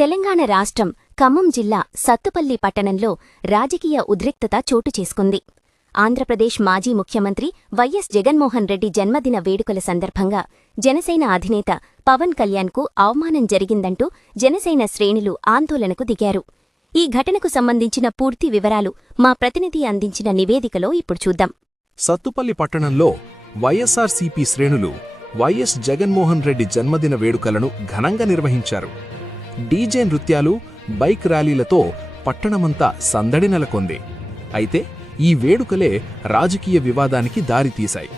తెలంగాణ రాష్ట్రం ఖమ్మం జిల్లా సత్తుపల్లి పట్టణంలో రాజకీయ ఉద్రిక్తత చోటు చేసుకుంది. ఆంధ్రప్రదేశ్ మాజీ ముఖ్యమంత్రి వైఎస్ జగన్మోహన్ రెడ్డి జన్మదిన వేడుకల సందర్భంగా జనసేన అధినేత పవన్ కళ్యాణ్కు అవమానం జరిగిందంటూ జనసేన శ్రేణులు ఆందోళనకు దిగారు. ఈ ఘటనకు సంబంధించిన పూర్తి వివరాలు మా ప్రతినిధి అందించిన నివేదికలో ఇప్పుడు చూద్దాం. సత్తుపల్లి పట్టణంలో వైఎస్ఆర్సీపీ శ్రేణులు వైఎస్ జగన్మోహన్ రెడ్డి జన్మదిన వేడుకలను ఘనంగా నిర్వహించారు. డీజే నృత్యాలు, బైక్ ర్యాలీలతో పట్టణమంతా సందడి నెలకొంది. అయితే ఈ వేడుకలే రాజకీయ వివాదానికి దారితీశాయి.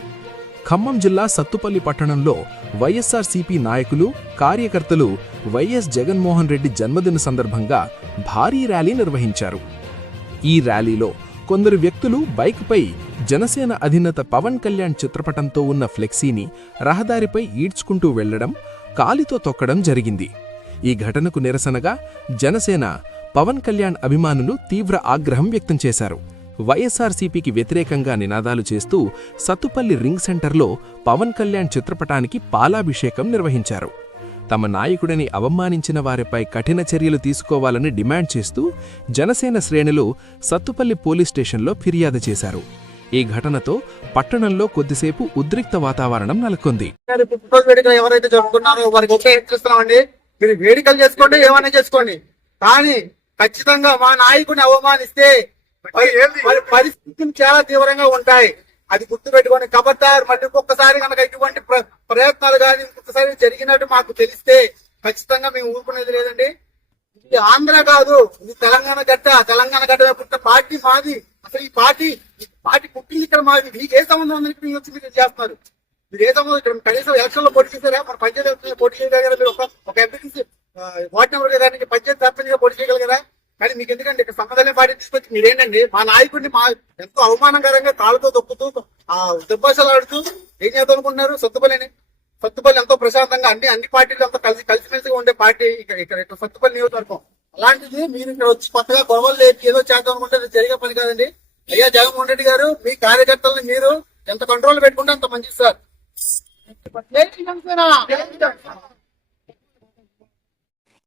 ఖమ్మం జిల్లా సత్తుపల్లి పట్టణంలో వైఎస్ఆర్సీపీ నాయకులు, కార్యకర్తలు వైఎస్ జగన్మోహన్ రెడ్డి జన్మదిన సందర్భంగా భారీ ర్యాలీ నిర్వహించారు. ఈ ర్యాలీలో కొందరు వ్యక్తులు బైక్పై జనసేన అధినేత పవన్ కళ్యాణ్ చిత్రపటంతో ఉన్న ఫ్లెక్సీని రహదారిపై ఈడ్చుకుంటూ వెళ్లడం, కాలితో తొక్కడం జరిగింది. ఈ ఘటనకు నిరసనగా జనసేన, పవన్ కళ్యాణ్ అభిమానులు తీవ్ర ఆగ్రహం వ్యక్తం చేశారు. వైఎస్ఆర్సీపీకి వ్యతిరేకంగా నినాదాలు చేస్తూ సత్తుపల్లి రింగ్ సెంటర్లో పవన్ కళ్యాణ్ చిత్రపటానికి పాలాభిషేకం నిర్వహించారు. తమ నాయకుడిని అవమానించిన వారిపై కఠిన చర్యలు తీసుకోవాలని డిమాండ్ చేస్తూ జనసేన శ్రేణులు సత్తుపల్లి పోలీస్ స్టేషన్లో ఫిర్యాదు చేశారు. ఈ ఘటనతో పట్టణంలో కొద్దిసేపు ఉద్రిక్త వాతావరణం నెలకొంది. మీరు వేడుకలు చేసుకోండి, ఏమైనా చేసుకోండి, కానీ ఖచ్చితంగా మా నాయకుడిని అవమానిస్తే పరిస్థితులు చాలా తీవ్రంగా ఉంటాయి. అది గుర్తుపెట్టుకోండి. కబడ్డారు మళ్ళీ ఒక్కసారి కనుక ఇటువంటి ప్రయత్నాలు కానీ ఇంకొకసారి జరిగినట్టు మాకు తెలిస్తే ఖచ్చితంగా మేము ఊరుకునేది లేదండి. ఇది ఆంధ్ర కాదు, ఇది తెలంగాణ గడ్డ. తెలంగాణ గడ్డ పుట్టిన పార్టీ మాది. అసలు ఈ పార్టీ పుట్టింది ఇక్కడ మాది. మీకు ఏ సంబంధం ఉందని మీరు వచ్చి మీరు చేస్తున్నారు? మీరు ఏ సంబంధం? ఇక్కడ కనీసం ఎలక్షన్ లో పోటీ చేశారా? మన పంచాయతీ ఎలక్షన్ పోటీ చేయగలరా? మీరు ఒక ఎంపీసీ వార్డు నెంబర్ గారికి పంచాయతీ సర్పంచ్ గా పోటీ చేయగలరా? కానీ మీకు ఎందుకంటే ఇక్కడ సంబంధాలే పార్టీ తీసుకొచ్చి మీరేంటండి మా నాయకుడిని ఎంతో అవమానకరంగా కాళ్ళతో దొక్కుతూ దుర్భాషలు ఆడుతూ ఏం చేద్దాం అనుకుంటున్నారు? సత్తుపల్లి ఎంతో ప్రశాంతంగా అన్ని పార్టీలు ఎంతో కలిసిమెలిసిగా ఉండే పార్టీ ఇక్కడ సత్తుపల్లి నియోజకవర్గం. అలాంటిది మీరు ఇక్కడ వచ్చి కొత్తగా గొడవలు లేచి ఏదో చేద్దాం అనుకుంటే అది జరిగే పని కాదండి. అయ్యా జగన్మోహన్ రెడ్డి గారు, మీ కార్యకర్తలను మీరు ఎంత కంట్రోల్ పెట్టుకుంటే అంత మంచిది సార్.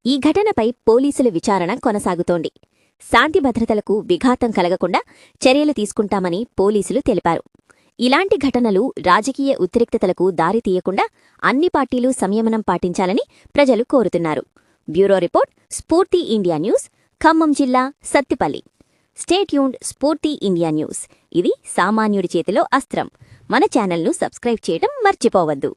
ఈ ఘటనపై పోలీసుల విచారణ కొనసాగుతోంది. శాంతి భద్రతలకు విఘాతం కలగకుండా చర్యలు తీసుకుంటామని పోలీసులు తెలిపారు. ఇలాంటి ఘటనలు రాజకీయ ఉద్రిక్తతలకు దారితీయకుండా అన్ని పార్టీలు సంయమనం పాటించాలని ప్రజలు కోరుతున్నారు. Bureau report, Spoorthi India news, Khammam జిల్లా, Sathupalli. Stay tuned. Spoorthi India news. ఇది సామాన్యుడి చేతిలో అస్త్రం. మన ఛానల్ను సబ్స్క్రైబ్ చేయడం మర్చిపోవద్దు.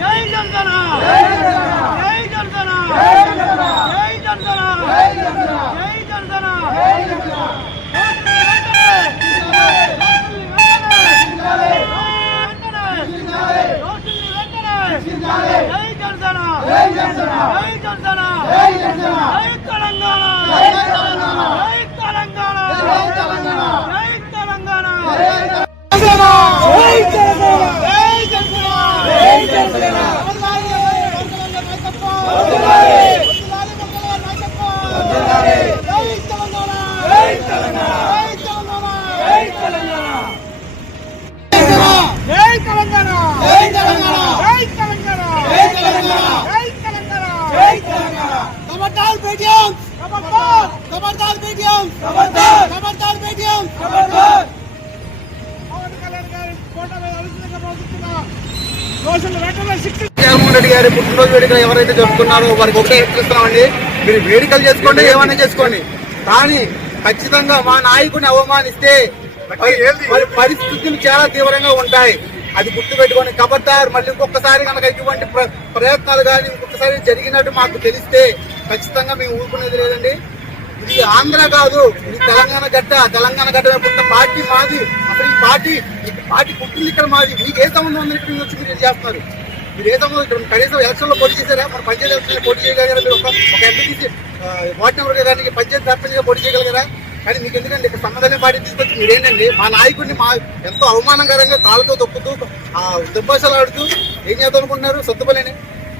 జై తెలంగాణ జై జనసేన జై తెలంగాణ జై తెలంగాణ జై తెలంగాణ జై తెలంగాణ జై తెలంగాణ జై తెలంగాణ జై జనసేన జై జనసేన జై జనసేన खबरदार बेटियां खबरदार बेटियां खबरदार बेटियां खबरदार జగన్మోహన్ రెడ్డి గారి పుట్టినరోజు వేడుకలు ఎవరైతే జరుపుకున్నారో వారికి ఒకటే హెచ్చరిస్తున్నామండి. మీరు వేడుకలు చేసుకోండి, ఏమైనా చేసుకోండి, కానీ ఖచ్చితంగా మా నాయకుడిని అవమానిస్తే మరి పరిస్థితులు చాలా తీవ్రంగా ఉంటాయి. అది గుర్తుపెట్టుకోండి. ఖబర్దార్. మళ్ళీ ఇంకొకసారి కనుక ఇటువంటి ప్రయత్నాలు కానీ ఇంకొకసారి జరిగినట్టు మాకు తెలిస్తే ఖచ్చితంగా మేము ఊరుకునేది లేదండి. ఇది ఆంధ్ర కాదు, ఇది తెలంగాణ గడ్డ. తెలంగాణ గడ్డ పుట్టిన పార్టీ మాది. అసలు ఈ పార్టీ పుట్టింది ఇక్కడ మాది. మీకు ఏ సంబంధం ఉంది? ఇక్కడ వచ్చి మీరు చేస్తున్నారు. మీరు ఏ సంబంధం? ఇక్కడ కనీసం ఎలక్షన్ లో పోటీ చేశారా? మన పంచాయతీ ఎలక్షన్ లో పోటీ చేయగలరా? మీరు ఒక ఎంపీటీసీ వార్డు మెంబర్ గారికి పంచాయతీ సర్పంచ్ గా పోటీ చేయగలరా? కానీ మీకు ఎందుకంటే ఇక్కడ సంబంధమే పార్టీ తీసుకొచ్చి మీరేంటండి మా నాయకుడిని ఎంతో అవమానకరంగా కాళ్ళతో తొక్కుతూ దుర్భాషలు ఆడుతూ ఏం చేద్దాం అనుకుంటున్నారు?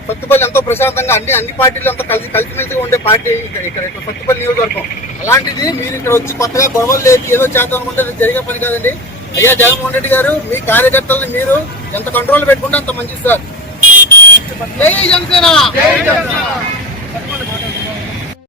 సత్తుపల్లి ఎంతో ప్రశాంతంగా అన్ని పార్టీలు అంతా కలిసిమెలిసిగా ఉండే పార్టీ ఇక్కడ సత్తుపల్లి నియోజకవర్గం. అలాంటిది మీరు ఇక్కడ వచ్చి కొత్తగా గొడవలు లేదు ఏదో చేద్దాం అనుకుంటే జరిగే పని కాదండి. అయ్యా జగన్మోహన్ రెడ్డి గారు, మీ కార్యకర్తలను మీరు ఎంత కంట్రోల్ పెట్టుకుంటే అంత మంచిది సార్. జై జనసేన.